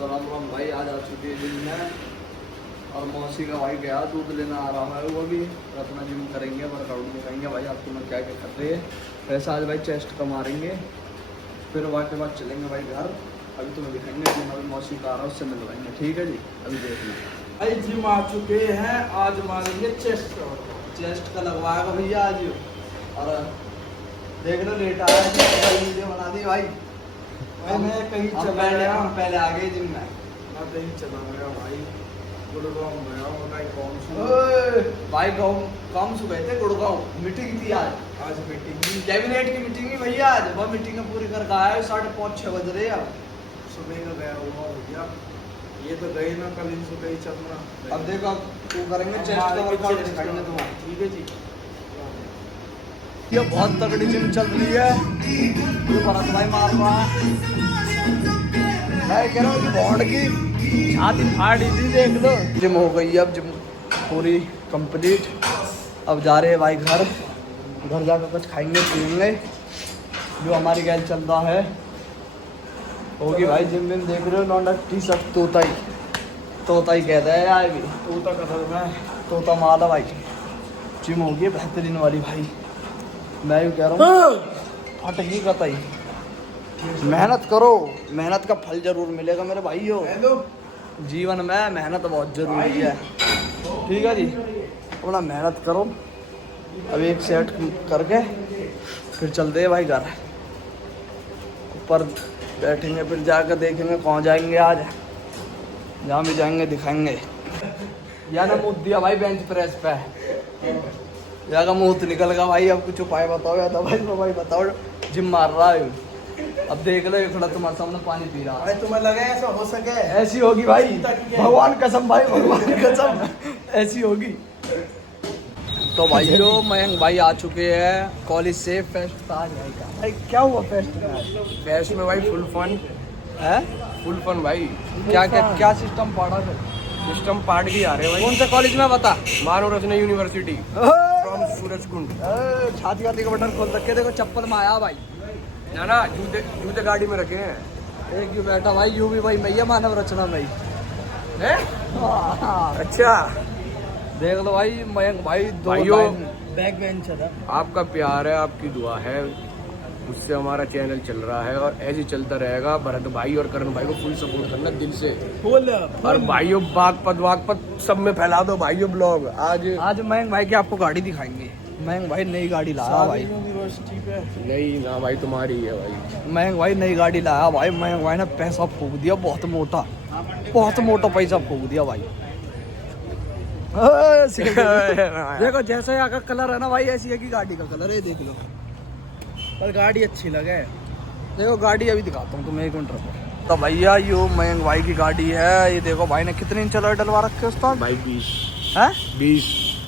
तो राम भाई आज आ चुके हैं जिम में और मौसी का भाई गया दूध लेना आ रहा है वो भी अपना जिम करेंगे वर्कआउट दिखाएंगे भाई आपको मैं क्या क्या कर रहे हैं। वैसा आज भाई चेस्ट का मारेंगे फिर वहाँ के बाद चलेंगे भाई घर। अभी तुम्हें दिखाएंगे जिम अभी मौसी का आ रहा है उससे मिलवाएंगे। ठीक है जी अभी देख लो भाई जिम आ चुके हैं। आज मारेंगे चेस्ट का लगवाएगा भैया आज और देख लो लेट आया वीडियो बना दी भाई। मैं कहीं चला गया हम पहले आ गए जिम में मैं कहीं चला गया भाई गुड़गांव गया भाई कम सुबह थे गुड़गांव मीटिंग थी आज मीटिंग कैबिनेट की मीटिंग ही भैया आज वह मीटिंग पूरी करके आया 5:30-6 बज रहे अब सुबह का गया हुआ भैया। ये तो गए ना कल इन सुबह ही चलना। अब देखो अब तू करेंगे चेस्ट का वर्कआउट दिखाएंगे तुम्हारा। ठीक है जी। ये बहुत तगड़ी जिम चल रही है। ये भरत भाई मार रहा है। मैं कह रहा हूँ कि बॉन्ड की छाती फाड़ी थी देख लो। जिम हो गई अब जिम पूरी कंप्लीट। अब जा रहे हैं भाई घर जाकर कुछ खाएंगे पियेंगे जो हमारी गैल चल रहा है होगी भाई। जिम विम देख रहे हो लौंडा टी शर्ट तोता ही कहता है यार भी तोता कदर में तोता माला भाई। जिम होगी बेहतरीन वाली भाई। मैं यूँ कह रहा हूँ फटेगी कतई। मेहनत करो मेहनत का फल जरूर मिलेगा मेरे भाइयों। जीवन में मेहनत बहुत जरूरी है। ठीक है जी अपना मेहनत करो। अब एक सेट करके फिर चलते हैं भाई घर। ऊपर बैठेंगे फिर जाकर देखेंगे कहाँ जाएंगे आज। जहाँ भी जाएंगे दिखाएंगे। या ना मुँह दिया भाई बेंच प्रेस पे या का मुँह निकल गया भाई। अब कुछ उपाय बताओ या तो भाई बताओ। जिम मार रहा है अब देख लो खड़ा तुम्हारे सामने पानी पी रहा है। तुम्हें लगे ऐसा हो सके ऐसी होगी भाई भगवान कसम भाई भगवान कसम ऐसी होगी। तो भाई जो मयंक भाई आ चुके हैं कॉलेज से फेस्ट था भाई का। भाई क्या हुआ फेस्ट में? फेस्ट में भाई फुल फन है फुल फन भाई। क्या सिस्टम पढ़ा फिर? सिस्टम पार्ट की आ रहे हैं कौन से कॉलेज में बता? मानव रचना यूनिवर्सिटी फ्रॉम सूरजकुंड। छाती वाती का बटन खोल रखे देखो चप्पल में आया भाई। ना जूते गाड़ी में रखे हैं। एक यू बैठा भाई यू भी भाई मैया मानव रचना भाई है। अच्छा देख लो भाई मयंक भाई भाइयों बैक बेंचर है। आपका प्यार है आपकी दुआ है उससे हमारा चैनल चल रहा है और ऐसे ही चलता रहेगा। भरत भाई और करण भाई को फुल सपोर्ट करना दिल से। और भाइयों वागपत सब में फैला दो भाइयों ब्लॉग। आज मयंक भाई की आपको गाड़ी दिखाएंगे। मयंक भाई नई गाड़ी लाया भाई यूनिवर्सिटी पे। नहीं ना भाई तुम्हारी है भाई। मयंक भाई नई गाड़ी लाया भाई। मयंक भाई ने पैसा फूक दिया बहुत मोटा पैसा फूक दिया भाई। देखो जैसे यहाँ का कलर है ना भाई ऐसी है कि गाड़ी का कलर है देख लो। पर गाड़ी अच्छी लगे। देखो गाड़ी अभी दिखाता हूँ तुम्हें 1 मिनट रुको। तो भैया यो मयंक भाई की गाड़ी है। ये देखो भाई ने कितने इंच अलॉय डलवा रखे उसका भाई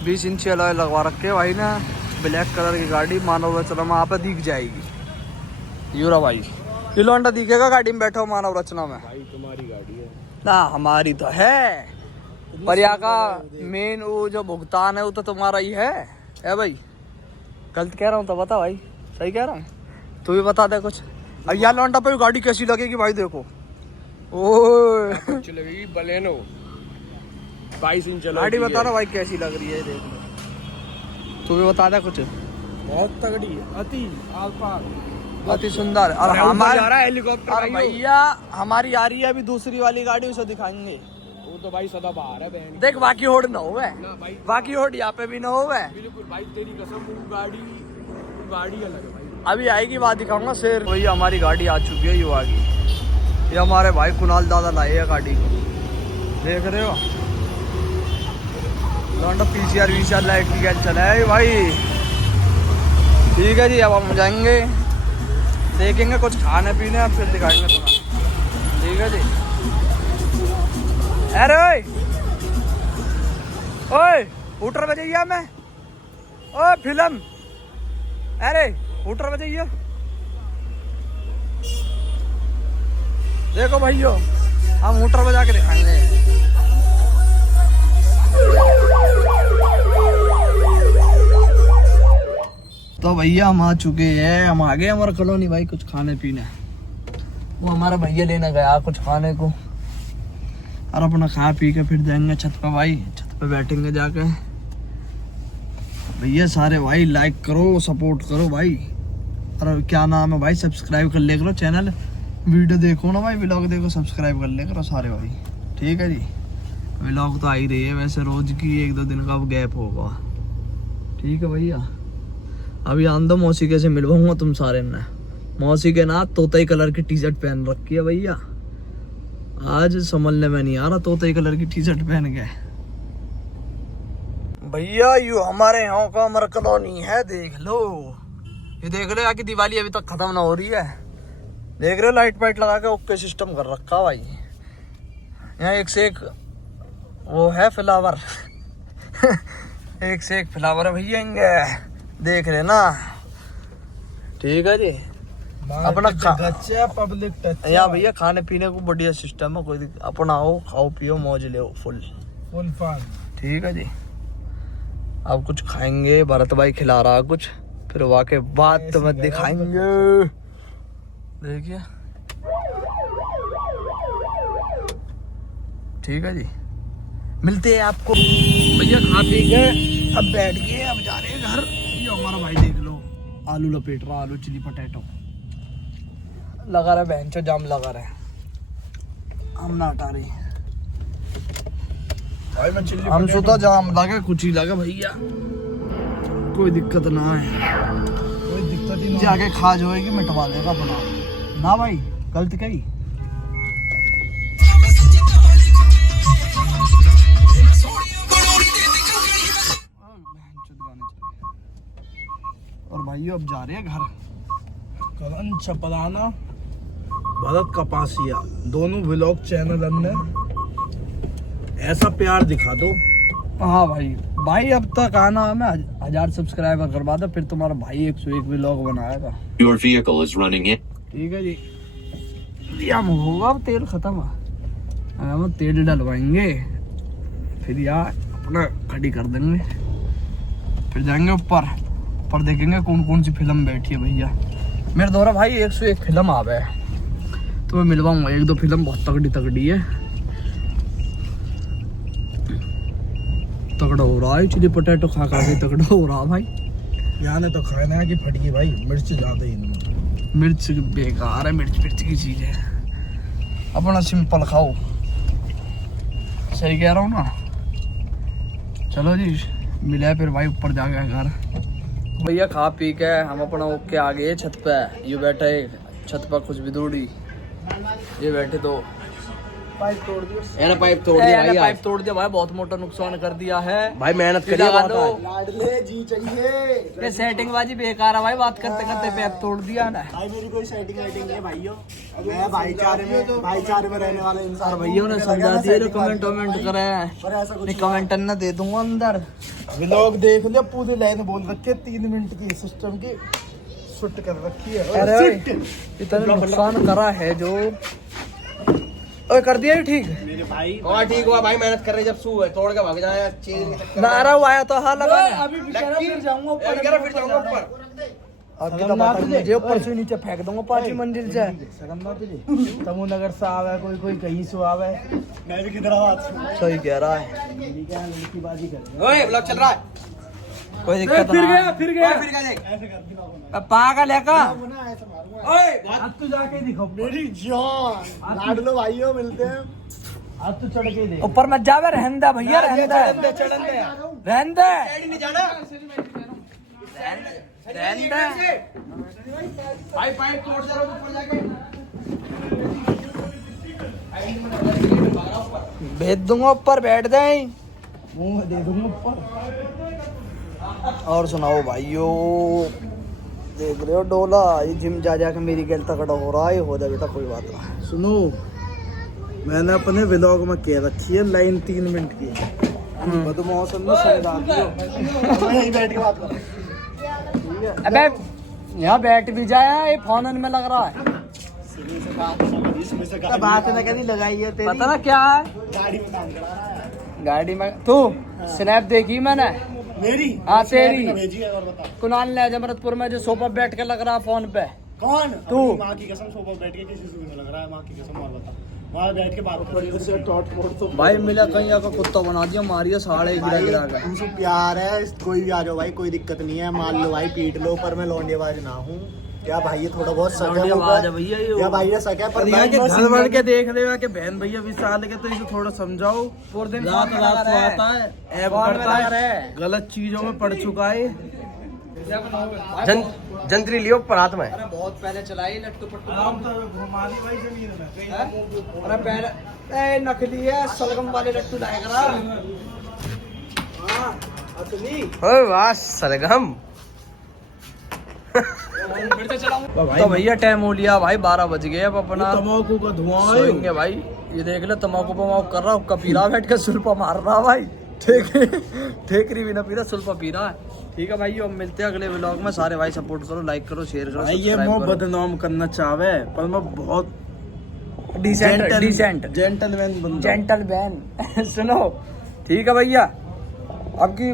20 इंच अलॉय लगवा रखे भाई ने। ब्लैक कलर की गाड़ी मानव रचना में वहाँ पे दिख जाएगी। यूरा भाई ये लौंडा दिखेगा गाड़ी में बैठा मानव रचना में। भाई तुम्हारी गाड़ी है ना हमारी तो है पर यहाँ का मेन वो जो भुगतान है वो तो तुम्हारा ही है भाई। गलत कह रहा हूँ तो बता भाई सही कह रहा हूँ तू भी बता दे कुछ। अब यहाँ लौंडा पे गाड़ी कैसी लगेगी भाई देखो। ओह लगेगी बलेनो 22 इंच गाड़ी बता रहा भाई कैसी लग रही है देख लो। तू भी बता दे कुछ। बहुत तगड़ी अति सुंदर। और हमारा हेलीकॉप्टर भैया हमारी आ रही है अभी दूसरी वाली गाड़ी उसे दिखाएंगे। वो तो भाई सदा बाहर है बहन। देख बाकी होड़ ना हो बाकी होड़ यहाँ पे भी ना हो। बिल्कुल भाई तेरी कसम वो गाड़ी अलग है भाई। अभी आएगी बात दिखाऊंगा शेर। वही हमारी गाड़ी आ चुकी है युवा की। ये हमारे भाई कुणाल दादा लाए है गाड़ी को देख रहे हो। लौंडा पीसीआर वीसीआर लाइट की गैस चला है भाई। ठीक है जी अब हम जाएंगे देखेंगे कुछ खाने पीने फिर दिखाएंगे तुम्हें। ठीक है जी। अरे ओए हूटर बजाइए मैं ओ फिल्म। अरे हूटर बजाइए देखो भाइयों हम हूटर बजा के दिखाएंगे। तो भैया हम आ चुके हैं। हम आ गए हमारा कॉलोनी भाई कुछ खाने पीने। वो हमारा भैया लेने गया कुछ खाने को और अपना खा पी के फिर जाएंगे छत पे भाई, छत पे बैठेंगे जाके। भैया सारे भाई लाइक करो, सपोर्ट करो भाई, और क्या नाम है भाई, सब्सक्राइब कर ले करो चैनल, वीडियो देखो ना भाई, व्लॉग देखो, सब्सक्राइब कर ले करो सारे भाई, ठीक है जी। व्लॉग तो आ ही रही है वैसे, रोज की 1-2 दिन का गैप होगा, ठीक है भैया। अभी आंदो मौसी के से मिलवाऊंगा तुम सारे ने। मौसी के ना तोताई कलर की टी शर्ट पहन रखी है भैया, आज समझने में नहीं आ रहा, तोताई कलर की टी शर्ट पहन के। भैया यू हमारे यहाँ का अमर कॉलोनी है, देख लो, ये देख लो, यहाँ की दिवाली अभी तक खत्म ना हो रही है, देख रहे हो, लाइट वाइट लगा के ओके सिस्टम कर रखा भाई। यहाँ एक से एक वो है फ्लावर एक से एक फ्लावर है भैया, देख रहे ना, ठीक है जी। अपना पब्लिक टच यहाँ भैया खाने पीने को बढ़िया सिस्टम है, कोई अपना आओ, खाओ पियो, मौज ले फुल फन, ठीक है जी। अब कुछ खाएंगे, भरत भाई खिला रहा है कुछ, फिर वहाँ के बाद तुम्हें दिखाएंगे, देखिए, ठीक है जी। मिलते हैं आपको भैया, खा पी के अब बैठ गए, अब जा रहे हैं घर। ये हमारा भाई देख लो, आलू लपेट रहा, आलू चिली पटेटो लगा रहा, बहन चो जाम लगा रहा है, हम ना हटा रही भाई, मैं चिल्ली हम सोता जाम लगे, कुछ ही लगे भैया, कोई दिक्कत ना है, कोई दिक्कत ही नहीं, जाके खा जाएगी, मिटवा देगा अपना ना भाई, गलत कही। और भाई अब जा रहे हैं घर। करण छपराना, भरत कपासिया, दोनों व्लॉग चैनल हमने ऐसा प्यार दिखा दो। हाँ भाई, भाई अब तक आना हमें 1000 सब्सक्राइबर करवा दो, फिर तुम्हारा भाई 101 व्लॉग बनाएगा। Your vehicle is running in. ठीक है जी। दिया होगा, अब तेल खत्म है, हम तेल डलवाएंगे, फिर यार अपना खड़ी कर देंगे, फिर जाएंगे ऊपर, ऊपर देखेंगे कौन कौन सी फिल्म बैठी है भैया। मेरे द्वारा भाई 101 फिल्म आवे है, तो मैं मिलवाऊंगा 1-2 फिल्म, बहुत तगड़ी तगड़ी है, तगड़ा हो रहा है, चिली पोटैटो खा खा के तगड़ा हो रहा भाई। यहाँ ने तो खाना है कि फटकी भाई, मिर्च ज्यादा ही नहीं, मिर्च बेकार है, मिर्च की चीज है, अपना सिंपल खाओ, सही कह रहा हूँ ना। चलो जी, मिले फिर भाई ऊपर जाके घर। भैया खा पी के हम अपना ओके आ गए छत पे, ये बैठे छत पर कुछ भी दौड़ी, ये बैठे तो पाइप तोड़ दिया, पाइप तोड़ दिया भाई, पाइप तोड़ दिया भाई, बहुत मोटा नुकसान कर दिया है भाई, मेहनत करिए, लाडले जी चाहिए। ये सेटिंग बाजी बेकार है भाई, बात करते करते पाइप तोड़ दिया ना भाई मेरी कोई सेटिंग वेटिंग नहीं है भाइयों, मैं भाईचारे में रहने वाला इंसान। भैया ने समझा दिया, जो कमेंट करे नहीं, कमेंट न दे दूंगा अंदर। व्लॉग देख लिया, पूरी लाइन बोल रखी है, 3 मिनट की सिस्टम की शूट कर रखी है। अरे इतना नुकसान करा है जो, ओए कर दिया ये ठीक मेरे भाई, और ठीक हुआ भाई, मेहनत कर रहे, जब सू है तोड़ के भाग जाए, चीज नारा हुआ आया तो हाँ लगा, अभी भी कह रहा फिर जाऊंगा ऊपर, फिर जाऊंगा ऊपर, मुझे ऊपर से नीचे फेंक दूंगा 5वीं मंजिल से। तमु नगर से आवे, कोई कहीं से आवे, मैं भी हैदराबाद से। सही कह रहा है, मेरी क्या लड़की बाजी कर रही है। ओए व्लॉग चल रहा है, कोई दिक्कत फिर ना गया फिर गया, फिर क्या देख, ऐसे कर दिया अब पागल है का, ऐसे मारूंगा। ओए आज तो जाके दिखाओ मेरी जान, लाडलो भाइयों मिलते हैं, आज तो चढ़ के देख। ऊपर मत जावे, रहन दे भैया, रहन दे, रहन दे, नहीं जाना, रहन दे। भाई पाइप तोड़ दे रहा हूं ऊपर जाके, भेज दूंगा ऊपर, बैठ जाए, मुंह में दे दूंगा ऊपर। और सुनाओ भाइयों, देख रहे हो डोला, ये जिम जा जाके मेरी गल तगड़ा हो रहा है, हो जाए बेटा कोई बात ना। सुनो, मैंने अपने व्लॉग में कह रखी है लाइन 3 मिनट की, बदमाश में समझा दियो, मैं यहीं बैठ के बात कर रहा हूं। अबे यहाँ बैठ भी जाए, ये फोन में लग रहा है, बात ना कभी लगाई है तेरी, पता ना क्या है, गाड़ी में काम करा रहा है। गाड़ी में तू स्नैप देखी मैंने, मेरी हाँ तेरी, भेजी है, और बता कुणाल ने जमरतपुर में जो सोफा बैठ के लग रहा फोन पे, कौन तू। माँ की कसम, सोफा बैठ के किसी से भी नहीं लग रहा है, माँ की कसम, और बता। वहाँ बैठ के बात करो से टॉट फोट तो भाई मिला कहीं आकर कुत्ता बना दिया, मारिया साढ़े गिरा गिरा कर। तुमसे प्यार है, कोई भी आ जाओ भाई, कोई दिक्कत नहीं है, मान लो भाई पीट लो, पर मैं लौंडेबाज ना हूँ। क्या भाई ये थोड़ा बहुत सका लौंडेबाज है भैया ये। या भाई ये सका पर यहाँ के घर भर के देख रहे कि बहन भैया 20 साल के, तो इसे थोड़ा समझाओ। रात रात को आता है, ऐप करता है, गलत चीजों में पड़ चुका है। जंतरी लियो पर हाथ में। अरे बहुत पहले चलाई लट्टू पट्टू। घुमानी भाई जमीन में अरे पहले नकली है, सलगम वाले लट्टू लाएगा। असली ओए वाह सलगम। तो भैया टाइम हो लिया भाई, 12 बज गए। अब अपना तम्बाकू का धुआं है। सोएंगे भाई। ये देख ले तम्बाकू पमाकू कर रहा हूँ, कपीरा बैठ के सुल्पा मार रहा भाई। ठेकरी भी ना पी रहा, सुल्पा पी रहा है। ठीक है भाई, अब मिलते हैं अगले व्लॉग में। सारे भाई सपोर्ट करो, लाइक करो, शेयर करो, भाई ये सब्सक्राइब मैं करो। बदनाम करना चाहे, पर मैं बहुत डिसेंट जेंटलमैन बंदा। जेंटलमैन सुनो ठीक है भैया, अब की